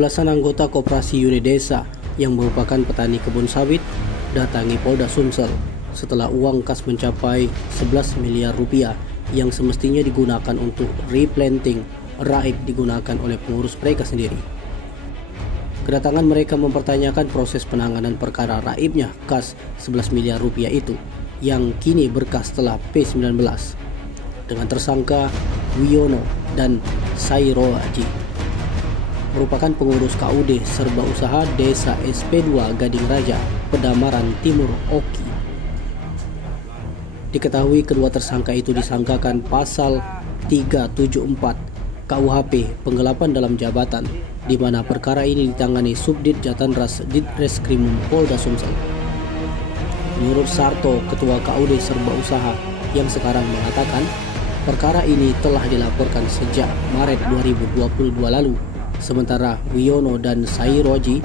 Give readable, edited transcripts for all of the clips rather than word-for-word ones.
Belasan anggota koperasi unit desa yang merupakan petani kebun sawit datangi Polda Sumsel setelah uang kas mencapai 11 miliar rupiah yang semestinya digunakan untuk replanting raib digunakan oleh pengurus mereka sendiri. Kedatangan mereka mempertanyakan proses penanganan perkara raibnya kas 11 miliar rupiah itu yang kini berkas telah P19 dengan tersangka Wiono dan Sairoaji, merupakan pengurus KUD Serba Usaha Desa SP2 Gading Raja, Pedamaran Timur, Oki. Diketahui kedua tersangka itu disangkakan pasal 374 KUHP penggelapan dalam jabatan, di mana perkara ini ditangani Subdit Jatanras Ditreskrimum Polda Sumsel. Menurut Sarto, Ketua KUD Serba Usaha yang sekarang mengatakan perkara ini telah dilaporkan sejak Maret 2022 lalu, sementara Wiono dan Sairoji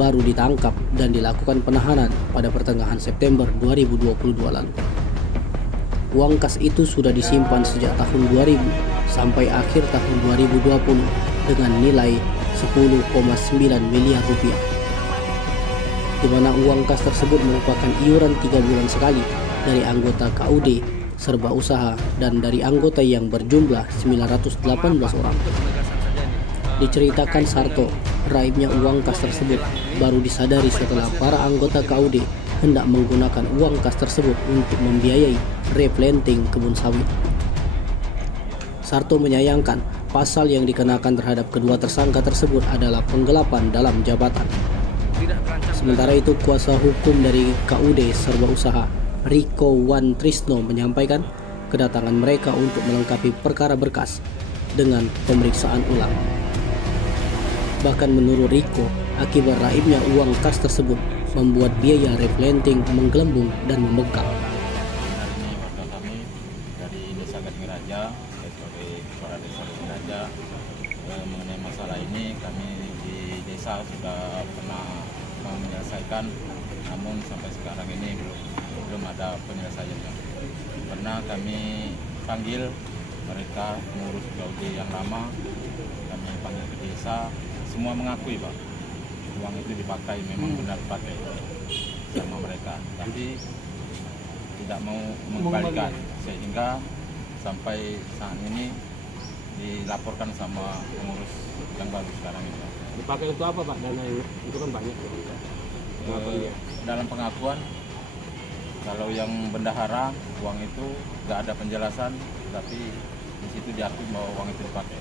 baru ditangkap dan dilakukan penahanan pada pertengahan September 2022 lalu. Uang kas itu sudah disimpan sejak tahun 2000 sampai akhir tahun 2020 dengan nilai 10,9 miliar rupiah, di mana uang kas tersebut merupakan iuran 3 bulan sekali dari anggota KUD Serba Usaha dan dari anggota yang berjumlah 918 orang. Diceritakan Sarto, raibnya uang kas tersebut baru disadari setelah para anggota KUD hendak menggunakan uang kas tersebut untuk membiayai replanting kebun sawit. Sarto menyayangkan pasal yang dikenakan terhadap kedua tersangka tersebut adalah penggelapan dalam jabatan. Sementara itu, kuasa hukum dari KUD Serba Usaha Riko Wan Trisno menyampaikan kedatangan mereka untuk melengkapi perkara berkas dengan pemeriksaan ulang. Bahkan menurut Riko, akibat raibnya uang kas tersebut membuat biaya replanting menggelembung dan membengkak. Ini warga kami dari Desa Gading Raja, sebagai kepala Desa Gading Raja, mengenai masalah ini kami di desa sudah pernah menyelesaikan, namun sampai sekarang ini belum ada penyelesaiannya. Pernah kami panggil mereka pengurus KUD yang lama, kami panggil ke desa, semua mengakui Pak, uang itu dipakai, memang benar dipakai sama mereka, tapi tidak mau mengembalikan, sehingga sampai saat ini dilaporkan sama pengurus yang baru sekarang ini. Dipakai untuk apa Pak? Dana itu kan banyak. Dalam pengakuan, kalau yang bendahara uang itu nggak ada penjelasan, tapi di situ diakui bahwa uang itu dipakai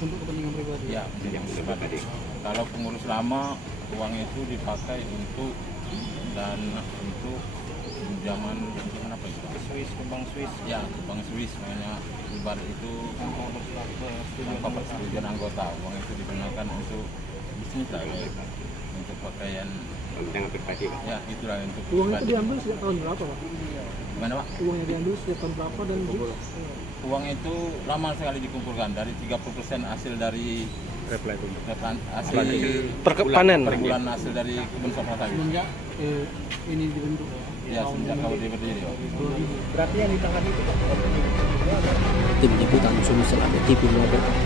Untuk kepentingan pribadi? Ya, untuk yang pribadi. Kalau pengurus lama, uang itu dipakai untuk dan untuk pinjaman apa itu? Ke bank Swiss. Ya, ke bank Swiss, makanya ibarat itu tanpa persetujuan anggota. Uang itu digunakan untuk bisnis lah, untuk pakaian. Jangan pribadi Pak. Ya, itulah untuk Uang itu pribadi. diambil sejak tahun berapa Pak? Gimana Pak? Uangnya diambil sejak tahun berapa dan Uang itu lama sekali dikumpulkan, dari 30% hasil dari hasil Panen. per bulan hasil dari kebun sawit. semenjak ini dibentuk? Ya, sejak KUD berdiri. Berarti yang ditangkap itu Pak? Tim Liputan Sumsel TV melaporkan.